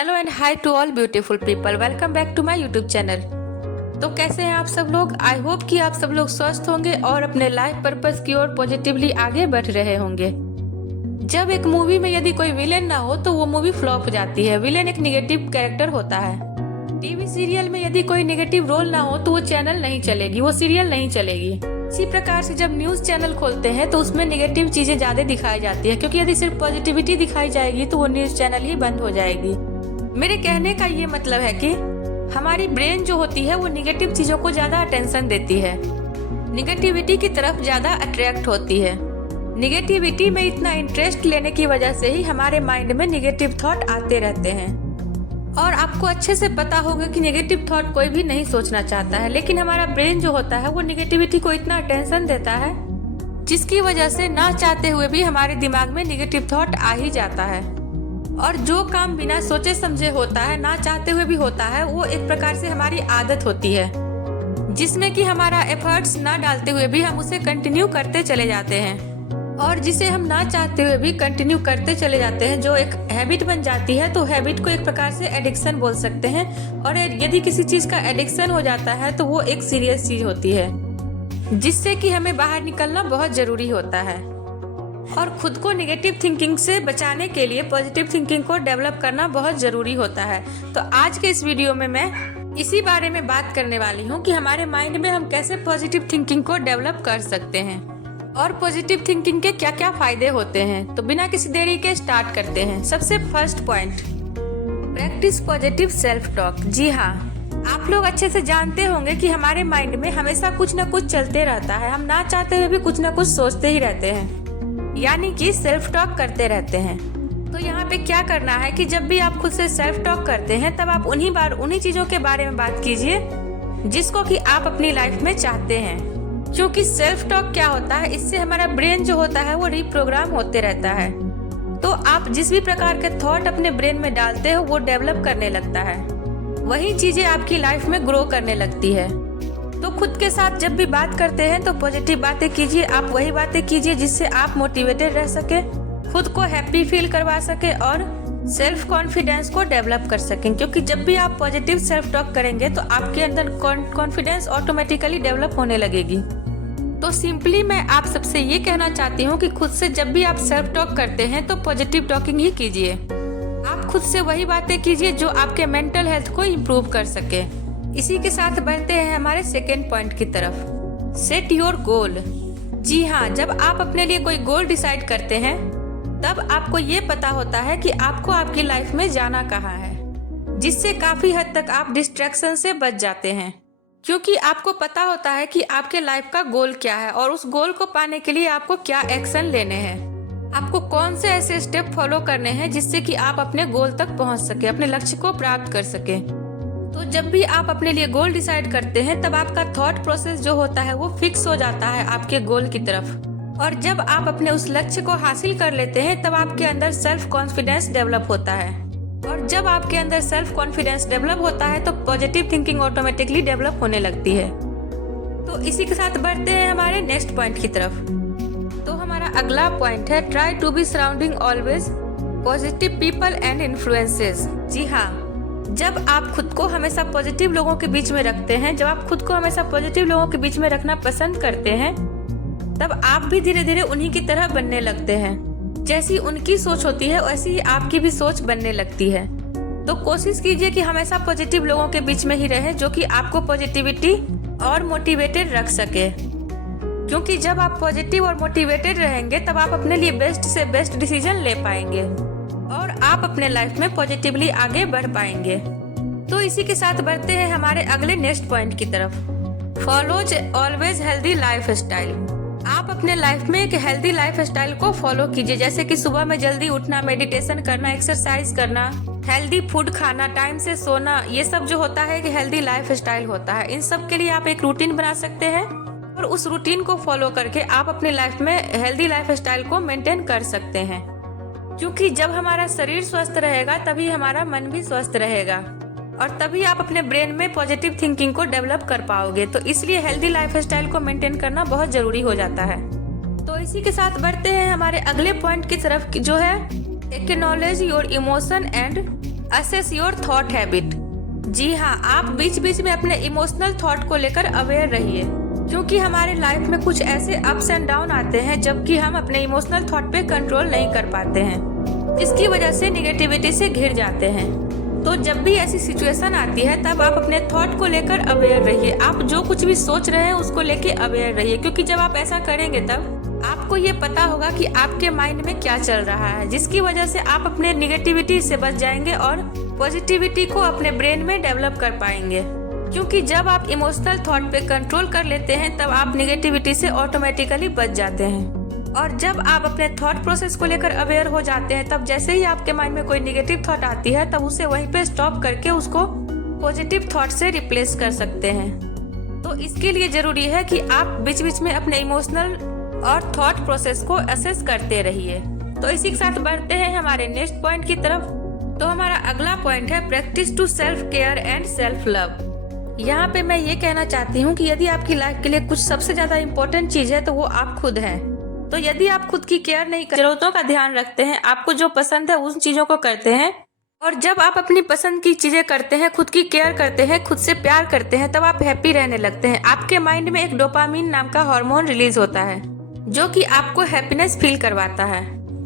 Hello and hi to all beautiful people, welcome back to my YouTube channel. तो कैसे हैं आप सब लोग? आई होप कि आप सब लोग स्वस्थ होंगे और अपने लाइफ पर्पस की ओर पॉजिटिवली आगे बढ़ रहे होंगे। जब एक मूवी में यदि कोई विलेन ना हो तो वो मूवी फ्लॉप हो जाती है। विलेन एक निगेटिव कैरेक्टर होता है। टीवी सीरियल में यदि कोई निगेटिव रोल ना हो तो वो चैनल नहीं चलेगी, वो सीरियल नहीं चलेगी। इसी प्रकार से जब न्यूज चैनल खोलते हैं तो उसमें निगेटिव चीजें ज्यादा दिखाई जाती है, क्योंकि यदि सिर्फ पॉजिटिविटी दिखाई जाएगी तो वो न्यूज चैनल ही बंद हो जाएगी। मेरे कहने का ये मतलब है कि हमारी ब्रेन जो होती है वो निगेटिव चीजों को ज्यादा अटेंशन देती है, निगेटिविटी की तरफ ज्यादा अट्रैक्ट होती है। निगेटिविटी में इतना इंटरेस्ट लेने की वजह से ही हमारे माइंड में निगेटिव थॉट आते रहते हैं। और आपको अच्छे से पता होगा कि निगेटिव थॉट कोई भी नहीं सोचना चाहता है, लेकिन हमारा ब्रेन जो होता है वो निगेटिविटी को इतना अटेंशन देता है जिसकी वजह से ना चाहते हुए भी हमारे दिमाग में निगेटिव थॉट आ ही जाता है। और जो काम बिना सोचे समझे होता है, ना चाहते हुए भी होता है, वो एक प्रकार से हमारी आदत होती है, जिसमें कि हमारा एफर्ट्स ना डालते हुए भी हम उसे कंटिन्यू करते चले जाते हैं। और जिसे हम ना चाहते हुए भी कंटिन्यू करते चले जाते हैं, जो एक हैबिट बन जाती है, तो हैबिट को एक प्रकार से एडिक्शन बोल सकते हैं। और यदि किसी चीज का एडिक्शन हो जाता है तो वो एक सीरियस चीज होती है, जिससे कि हमें बाहर निकलना बहुत जरूरी होता है। और खुद को नेगेटिव थिंकिंग से बचाने के लिए पॉजिटिव थिंकिंग को डेवलप करना बहुत जरूरी होता है। तो आज के इस वीडियो में मैं इसी बारे में बात करने वाली हूँ कि हमारे माइंड में हम कैसे पॉजिटिव थिंकिंग को डेवलप कर सकते हैं और पॉजिटिव थिंकिंग के क्या क्या फायदे होते हैं। तो बिना किसी देरी के स्टार्ट करते हैं। सबसे first point, practice positive self talk. जी हाँ, आप लोग अच्छे से जानते होंगे कि हमारे माइंड में हमेशा कुछ न कुछ चलते रहता है। हम ना चाहते हुए भी कुछ न कुछ सोचते ही रहते हैं, यानी कि सेल्फ टॉक करते रहते हैं। तो यहाँ पे क्या करना है कि जब भी आप खुद से सेल्फ टॉक करते हैं तब आप उन्हीं चीजों के बारे में बात कीजिए जिसको कि आप अपनी लाइफ में चाहते हैं। क्योंकि सेल्फ टॉक क्या होता है, इससे हमारा ब्रेन जो होता है वो रिप्रोग्राम होते रहता है। तो आप जिस भी प्रकार के थॉट अपने ब्रेन में डालते हो वो डेवलप करने लगता है, वही चीजें आपकी लाइफ में ग्रो करने लगती है। तो खुद के साथ जब भी बात करते हैं तो पॉजिटिव बातें कीजिए। आप वही बातें कीजिए जिससे आप मोटिवेटेड रह सके, खुद को हैप्पी फील करवा सके और सेल्फ कॉन्फिडेंस को डेवलप कर सकें। क्योंकि जब भी आप पॉजिटिव सेल्फ टॉक करेंगे तो आपके अंदर कॉन्फिडेंस ऑटोमेटिकली डेवलप होने लगेगी। तो सिंपली मैं आप सबसे ये कहना चाहती हूँ कि खुद से जब भी आप सेल्फ टॉक करते हैं तो पॉजिटिव टॉकिंग ही कीजिए। आप खुद से वही बातें कीजिए जो आपके मेंटल हेल्थ को इम्प्रूव कर सके। इसी के साथ बढ़ते हैं हमारे सेकेंड पॉइंट की तरफ, सेट योर गोल। जी हाँ, जब आप अपने लिए कोई गोल डिसाइड करते हैं तब आपको ये पता होता है कि आपको आपकी लाइफ में जाना कहाँ है, जिससे काफी हद तक आप डिस्ट्रैक्शन से बच जाते हैं। क्योंकि आपको पता होता है कि आपके लाइफ का गोल क्या है और उस गोल को पाने के लिए आपको क्या एक्शन लेने हैं, आपको कौन से ऐसे स्टेप फॉलो करने हैं जिससे कि आप अपने गोल तक पहुंच सके, अपने लक्ष्य को प्राप्त कर सके। तो जब भी आप अपने लिए गोल डिसाइड करते हैं तब आपका थॉट प्रोसेस जो होता है वो फिक्स हो जाता है आपके गोल की तरफ। और जब आप अपने उस लक्ष्य को हासिल कर लेते हैं तब आपके अंदर सेल्फ कॉन्फिडेंस डेवलप होता है। और जब आपके अंदर सेल्फ कॉन्फिडेंस डेवलप होता है तो पॉजिटिव थिंकिंग ऑटोमेटिकली डेवलप होने लगती है। तो इसी के साथ बढ़ते हैं हमारे नेक्स्ट पॉइंट की तरफ। तो हमारा अगला पॉइंट है, try to be surrounding always positive people and influences. जी हाँ, जब आप खुद को हमेशा पॉजिटिव लोगों के बीच में रखते हैं, जब आप खुद को हमेशा पॉजिटिव लोगों के बीच में रखना पसंद करते हैं, तब आप भी धीरे धीरे उन्हीं की तरह बनने लगते हैं। जैसी उनकी सोच होती है वैसी ही आपकी भी सोच बनने लगती है। तो कोशिश कीजिए कि हमेशा पॉजिटिव लोगों के बीच में ही रहें जो कि आपको पॉजिटिविटी और मोटिवेटेड रख सके। क्योंकि जब आप पॉजिटिव और मोटिवेटेड रहेंगे तब आप अपने लिए बेस्ट से बेस्ट डिसीजन ले पाएंगे और आप अपने लाइफ में पॉजिटिवली आगे बढ़ पाएंगे। तो इसी के साथ बढ़ते हैं हमारे अगले नेक्स्ट पॉइंट की तरफ, follows always healthy life style. आप अपने लाइफ में एक हेल्दी लाइफ स्टाइल को फॉलो कीजिए, जैसे कि सुबह में जल्दी उठना, मेडिटेशन करना, एक्सरसाइज करना, हेल्दी फूड खाना, टाइम से सोना। ये सब जो होता है कि हेल्दी लाइफ स्टाइल होता है। इन सब के लिए आप एक रूटीन बना सकते हैं और उस रूटीन को फॉलो करके आप अपने लाइफ में हेल्दी लाइफ स्टाइल को मेंटेन कर सकते हैं। क्योंकि जब हमारा शरीर स्वस्थ रहेगा तभी हमारा मन भी स्वस्थ रहेगा और तभी आप अपने ब्रेन में पॉजिटिव थिंकिंग को डेवलप कर पाओगे। तो इसलिए हेल्दी लाइफ स्टाइल को मेंटेन करना बहुत जरूरी हो जाता है। तो इसी के साथ बढ़ते हैं हमारे अगले पॉइंट की तरफ, जो है acknowledge your emotion and assess your thought habit. जी हाँ, आप बीच बीच में अपने इमोशनल थॉट को लेकर अवेयर रहिए, क्योंकि हमारे लाइफ में कुछ ऐसे अप्स एंड डाउन आते हैं जबकि हम अपने इमोशनल थॉट पे कंट्रोल नहीं कर पाते हैं, जिसकी वजह से निगेटिविटी से घिर जाते हैं। तो जब भी ऐसी सिचुएशन आती है तब आप अपने थॉट को लेकर अवेयर रहिए। आप जो कुछ भी सोच रहे हैं उसको लेके अवेयर रहिए, क्योंकि जब आप ऐसा करेंगे तब आपको ये पता होगा कि आपके माइंड में क्या चल रहा है, जिसकी वजह से आप अपने निगेटिविटी से बच जाएंगे और पॉजिटिविटी को अपने ब्रेन में डेवलप कर पाएंगे। क्योंकि जब आप इमोशनल थॉट पे कंट्रोल कर लेते हैं तब आप निगेटिविटी से ऑटोमेटिकली बच जाते हैं। और जब आप अपने थॉट प्रोसेस को लेकर अवेयर हो जाते हैं तब जैसे ही आपके माइंड में कोई निगेटिव थॉट आती है तब उसे वहीं पे स्टॉप करके उसको पॉजिटिव थॉट से रिप्लेस कर सकते हैं। तो इसके लिए जरूरी है कि आप बीच बीच में अपने इमोशनल और थॉट प्रोसेस को असेस करते रहिए। तो इसी के साथ बढ़ते हैं हमारे नेक्स्ट पॉइंट की तरफ। तो हमारा अगला पॉइंट है practice to self care and self love. यहाँ पे मैं ये कहना चाहती हूँ कि यदि आपकी लाइफ के लिए कुछ सबसे ज्यादा इम्पोर्टेंट चीज है तो वो आप खुद हैं। तो यदि आप खुद की केयर नहीं कर, जरूरतों का ध्यान रखते हैं, आपको जो पसंद है उन चीजों को करते हैं, और जब आप अपनी पसंद की चीजें करते हैं, खुद की केयर करते हैं, खुद से प्यार करते हैं, तब आप हैप्पी रहने लगते हैं। आपके माइंड में एक डोपामिन नाम का हार्मोन रिलीज होता है जो कि आपको हैप्पीनेस फील करवाता है।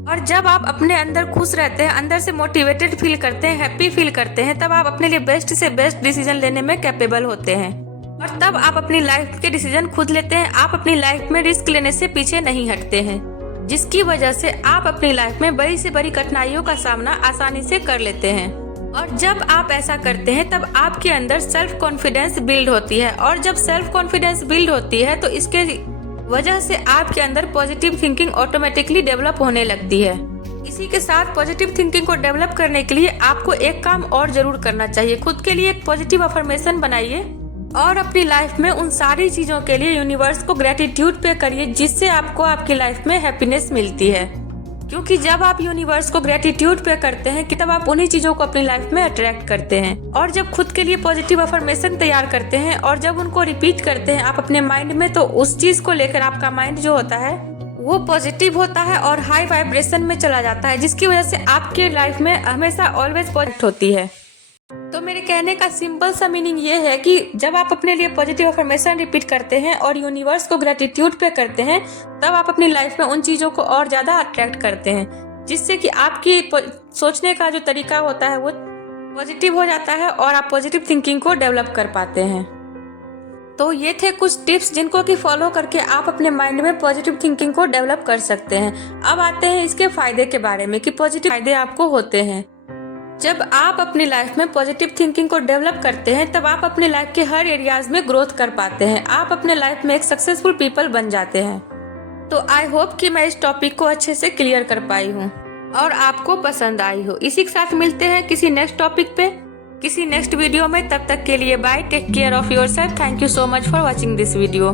और जब आप अपने अंदर खुश रहते हैं, अंदर से मोटिवेटेड फील करते हैं, हैप्पी फील करते हैं, तब आप अपने लिए बेस्ट से बेस्ट डिसीजन लेने में कैपेबल होते हैं और तब आप अपनी लाइफ के डिसीजन खुद लेते हैं। आप अपनी लाइफ में रिस्क लेने से पीछे नहीं हटते हैं, जिसकी वजह से आप अपनी लाइफ में बड़ी से बड़ी कठिनाइयों का सामना आसानी से कर लेते हैं। और जब आप ऐसा करते हैं तब आपके अंदर सेल्फ कॉन्फिडेंस बिल्ड होती है, और जब सेल्फ कॉन्फिडेंस बिल्ड होती है तो इसके वजह से आपके अंदर पॉजिटिव थिंकिंग ऑटोमेटिकली डेवलप होने लगती है। इसी के साथ पॉजिटिव थिंकिंग को डेवलप करने के लिए आपको एक काम और जरूर करना चाहिए। खुद के लिए एक पॉजिटिव अफर्मेशन बनाइए और अपनी लाइफ में उन सारी चीजों के लिए यूनिवर्स को ग्रेटिट्यूड पे करिए, जिससे आपको आपकी लाइफ में हैप्पीनेस मिलती है। क्योंकि जब आप यूनिवर्स को ग्रेटिट्यूड पे करते हैं कि तब आप उन्हीं चीजों को अपनी लाइफ में अट्रैक्ट करते हैं। और जब खुद के लिए पॉजिटिव अफर्मेशन तैयार करते हैं और जब उनको रिपीट करते हैं आप अपने माइंड में, तो उस चीज को लेकर आपका माइंड जो होता है वो पॉजिटिव होता है और हाई वाइब्रेशन में चला जाता है, जिसकी वजह से आपके लाइफ में हमेशा ऑलवेज पॉजिटिव होती है। तो मेरे कहने का सिंपल सा मीनिंग ये है कि जब आप अपने लिए पॉजिटिव अफर्मेशन रिपीट करते हैं और यूनिवर्स को ग्रेटिट्यूड पे करते हैं, तब आप अपनी लाइफ में उन चीज़ों को और ज़्यादा अट्रैक्ट करते हैं, जिससे कि आपकी सोचने का जो तरीका होता है वो पॉजिटिव हो जाता है और आप पॉजिटिव थिंकिंग को डेवलप कर पाते हैं। तो ये थे कुछ टिप्स जिनको कि फॉलो करके आप अपने माइंड में पॉजिटिव थिंकिंग को डेवलप कर सकते हैं। अब आते हैं इसके फायदे के बारे में कि पॉजिटिव फायदे आपको होते हैं। जब आप अपनी लाइफ में पॉजिटिव थिंकिंग को डेवलप करते हैं तब आप अपने लाइफ के हर एरियाज में ग्रोथ कर पाते हैं। आप अपने लाइफ में एक सक्सेसफुल पीपल बन जाते हैं। तो आई होप कि मैं इस टॉपिक को अच्छे से क्लियर कर पाई हूँ और आपको पसंद आई हो। इसी के साथ मिलते हैं किसी नेक्स्ट टॉपिक पे, किसी नेक्स्ट वीडियो में। तब तक के लिए bye, take care of yourself. Thank you so much for watching this video.